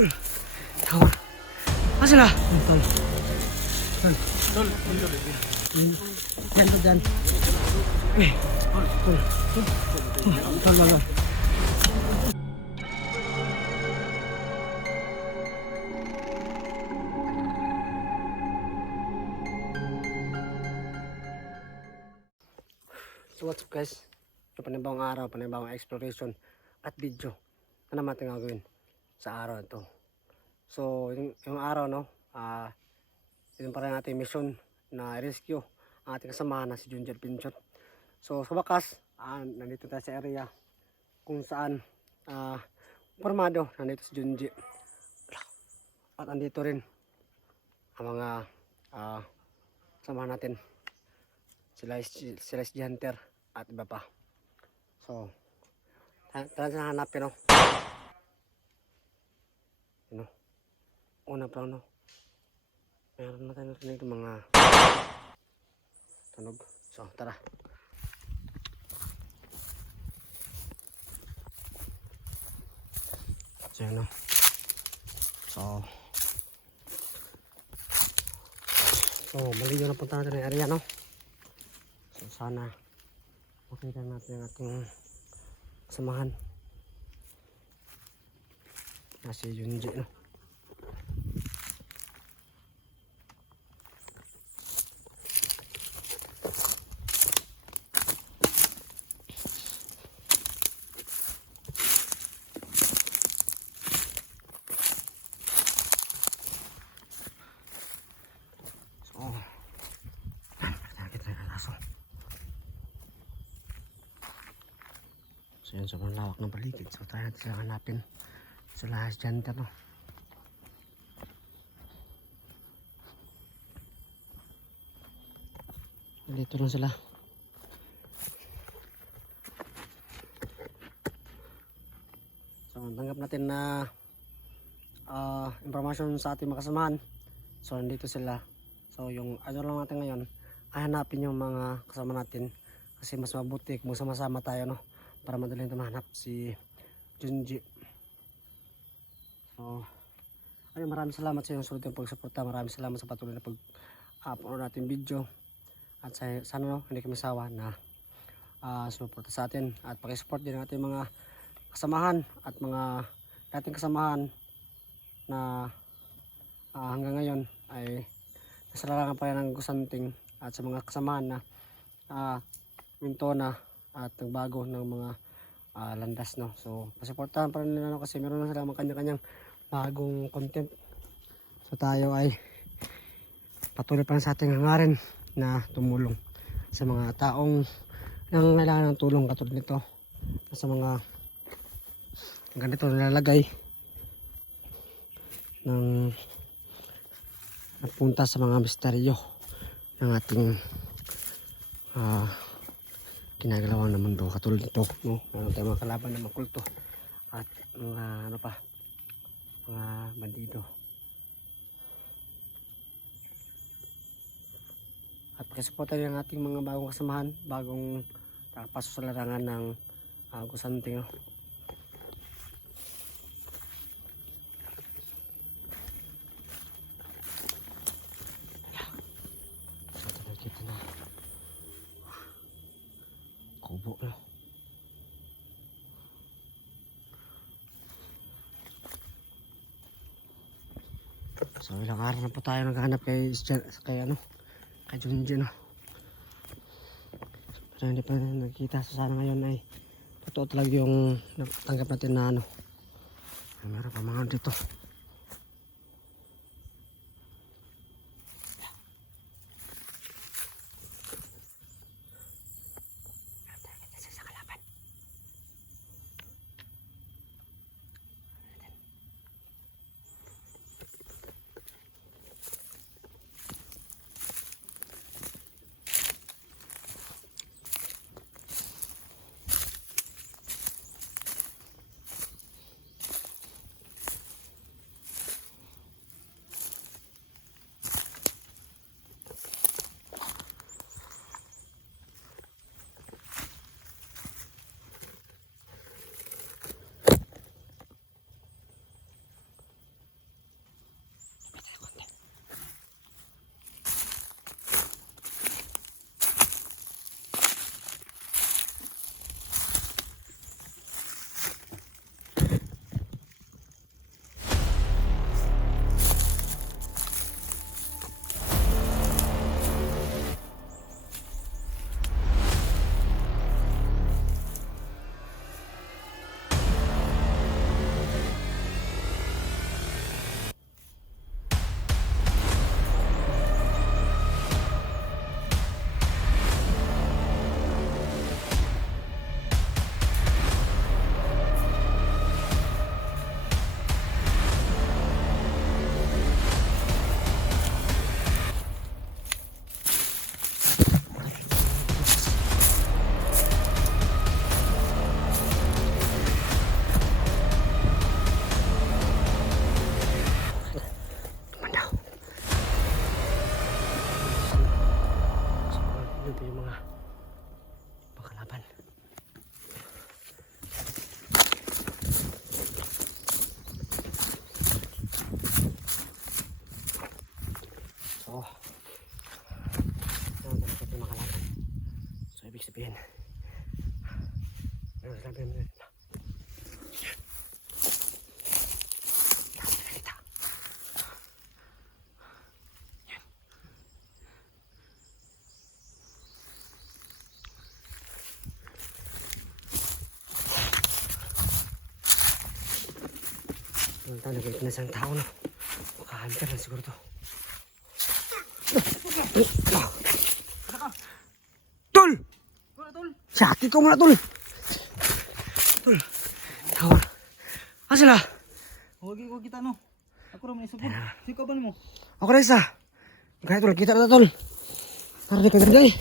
Tawar. Ano sila? Tol. Yan to dyan. Tol, wala. So what's up guys? Ito panibawang araw, panibawang exploration at video na naman natin gagawin sa araw ito. So yung araw no, yun pa rin natin mission na rescue ang ating kasamahan na si Junjie Pinchot. So sa wakas, nandito tayo sa area kung saan formado nandito si Junjie. At andito rin ang mga kasamahan natin, sila si Hunter at iba pa. So tara na hanapin no. Ano? Una pa no. Meron na tayo narinig mga tunog. So tara. So ano. So maliyo na punta natin ng area no. So sana makita natin ang ating kasamahan na si Junjie no. So yun, sobrang lawak ng paligid. So tayo natin sila hanapin. Sila dyan no. Dito lang sila. So tanggap natin na information sa ating mga kasamahan. So nandito sila. So yung ano lang natin ngayon ay hanapin yung mga kasama natin. Kasi mas mabuti kung sama-sama tayo no. Para madaling mahanap si Junjie. So ayun, maraming salamat sa iyong sunod yung pagsuporta. Maraming salamat sa patuloy na pag-upload natin video. At sana no, hindi kami sawa na sumuporta sa atin. At pakisupport din ang ating mga kasamahan at mga dating kasamahan na hanggang ngayon ay nasa larangan pa rin ng gusanting. At sa mga kasamahan na minto na at nagbago ng mga landas no. So pasuportahan pa rin nila no, kasi meron na silang kanya-kanyang bagong content. So tayo ay patuloy pa rin sa ating hangarin na tumulong sa mga taong nangangailangan ng tulong katulad nito, sa mga ganito nilalagay ng napunta sa mga misteryo ng ating ginagalawan ng mundo katulad nito no. Meron tayong mga kalaban ng mga kulto at mga ano pa, mga bandido. At pakisuportan ng ating mga bagong kasamahan, bagong nakapasok sa larangan ng gusanting no. Kita na kubo no. So ilang araw na po tayo naghahanap kay ano, kay Junjie no. Pero hindi pa nakikita. So sana ngayon ay totoo talaga yung natanggap natin na ano. Meron pa mga dito. ibig sabihin. Ano sabi mo? Punta na galit na isang tao na. Makahantar na siguro to. Tol! Sakit ko muna, Tol! Tol! Tawar. Ah sila? Huwag kita no. Ako rin isupod. Siko ba mo? Ako na isa. Kaya Tol, kita na Tol. Narinig ka ganda eh.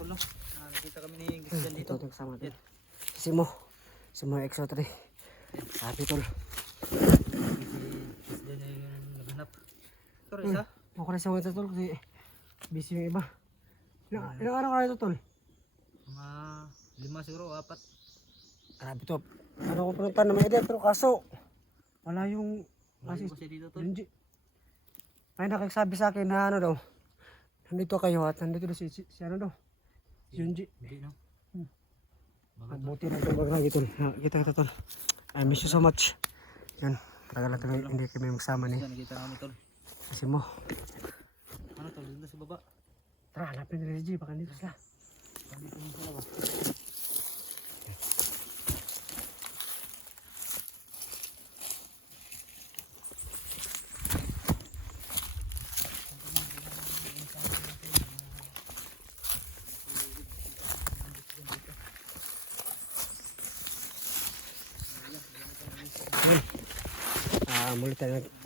Tol no. Nakita kami ni Christian dito. Ito, kasama natin. Si Mo. Si Mo Exo 3. Sabi Tol. Christian ay yung naghanap. Ito rin isa? Ako na isa mga Tol kasi busy yung iba. Ilang araw ka na ito Tol? Mga 5 siguro, 4. Grabe to. Ano ko pinunta na may edit pero kaso wala yung Kasi dito Tol. Yunji. Ay nakagsabi sa akin na ano daw. Nandito kayo at nandito daw si ano daw. Si Yunji. Hindi no. Buti na ito lagi Tol. Kita Tol. I miss you so much. Yan. Talaga lang Tol, hindi kami magsama ni. Nakita kami Tol. Kasi mo. Ano Tol? Dito sa baba. Tara, hanapin ni Reggie. Baka dito sila. Dito sa baba.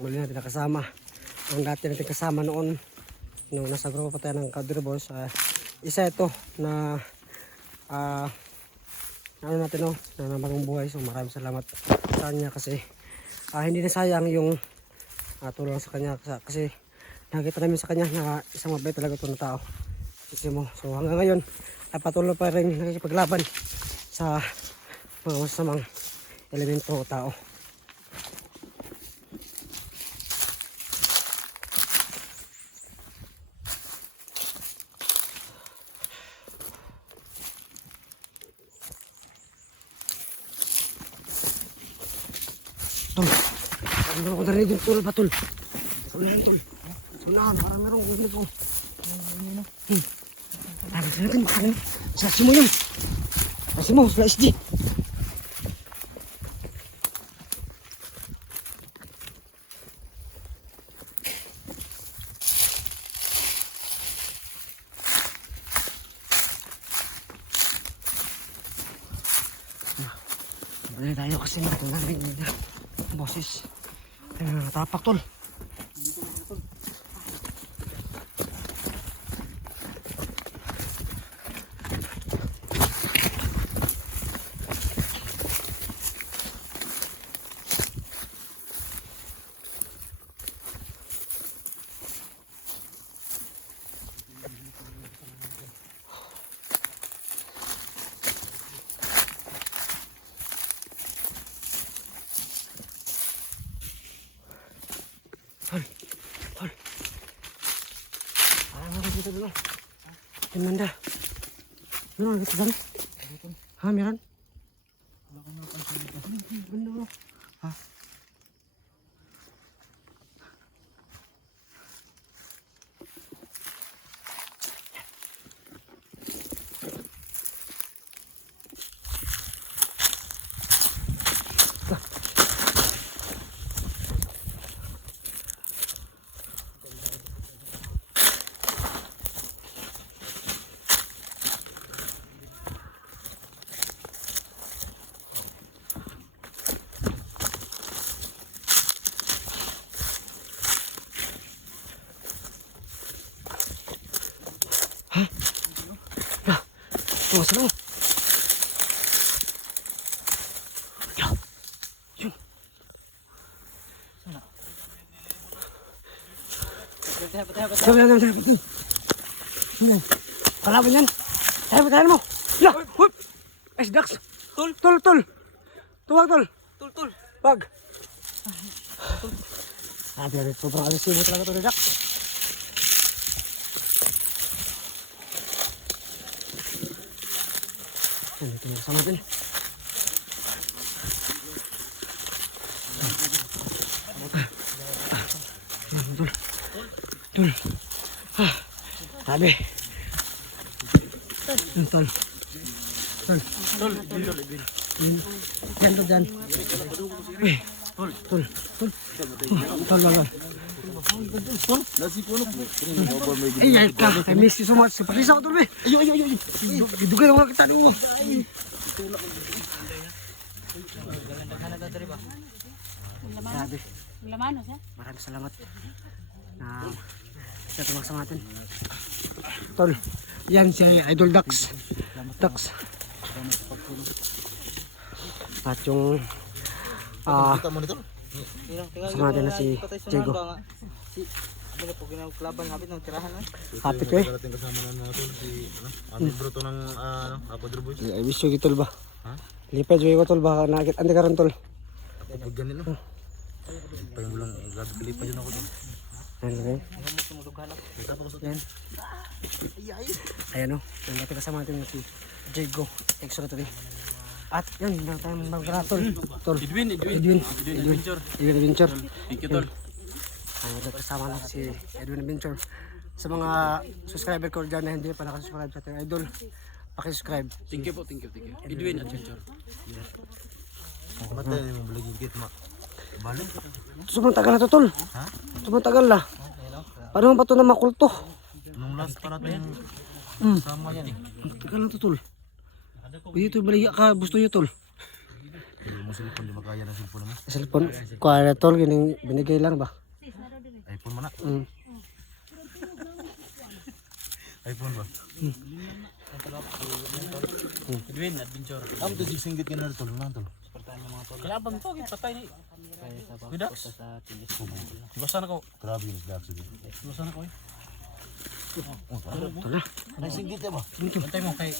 Muli natin nakasama ang dati natin kasama noon nung nasa grupo pa tayo ng Cadre Boys. Isa ito na ano natin no, na nabagong buhay. So maraming salamat sa kanya kasi hindi na sayang yung tulong sa kanya kasi nakita namin sa kanya na isang mabait talaga ito na tao. Kasi mo, so hanggang ngayon ay patuloy pa rin nakikipaglaban sa mga masamang elemento o tao. Tol, ano ko narinig yung Tol ba Tol? Sunahan Tol. Sunahan, parang merong gusto ko. Tara, sila natin makanin. Sa mo yun. Sa mo, sa SD. Balik tayo kasi narinig nila. Boses. Ay, natapak Tol. Tol. Parang ako dito dulu. Gimana? Meron dito dulu. Ha, meron? Wala ko napansin dito. Bener. Ha? Tuwas na. Yun. Kalaban yan. Tayo mo. Ya. Hup. S-Dax. Tol. Tuwag Tol. Tol. Wag. Sabi na rin, sobrang agresibo talaga ito ni Dax. Dito na kasama natin. Tol. Sabi. Tol. Yan to dyan. Tol. Ay, ka. I miss you so much. Palisa ko, Tol. Ay. Dugay lang kita doon. Grabe. Maraming salamat na sa tumaksama natin. Tol, yan si Idol Dax. At yung kasama natin na si Diego. Ano po kinakalaban habit ng tirahan na. Happy ko eh. Dating kasama na natin si aming bruto ng Apo Boys. I wish you Tol ba? Ha? Lipad ko Tol ba? Nakit andi ka ron Tol. Pag ganito no. Pa yung ulang grabe kalipa yun ako doon. Ayan. Kita pa ko sa Yan. Ayan o. Yan natin kasama natin si Diego. Extra 3. At yun, meron tayong mga Tol. Edwin Adventure. Thank you tol. Kasama natin si Edwin Adventure. Sa mga subscriber ko dyan na hindi pa nakasubscribe sa ating idol, pakisubscribe. Thank you. Edwin Adventure. Matay mo baligin kit ma. Balik. Sobrang tagal na to Tol. Ha? Sobrang tagal na. Paano ba ito na makulto? Nung last pa natin sama yan eh. Tagal na to Tol. Pwede ito baliya ka, gusto nyo Tol. Yung mo cellphone di makaya na cellphone mo. Cellphone, kuha na Tol, binigay lang ba? iPhone man na. iPhone ba? Edwin Adventure. Am to singgit ka na tol na tol. Kalaban to, patay ni. Kudax. Basta na ko. Grabe yung dax din. Basta na ko. Ito na. Ay singgit ya ba? Bantay mo kay.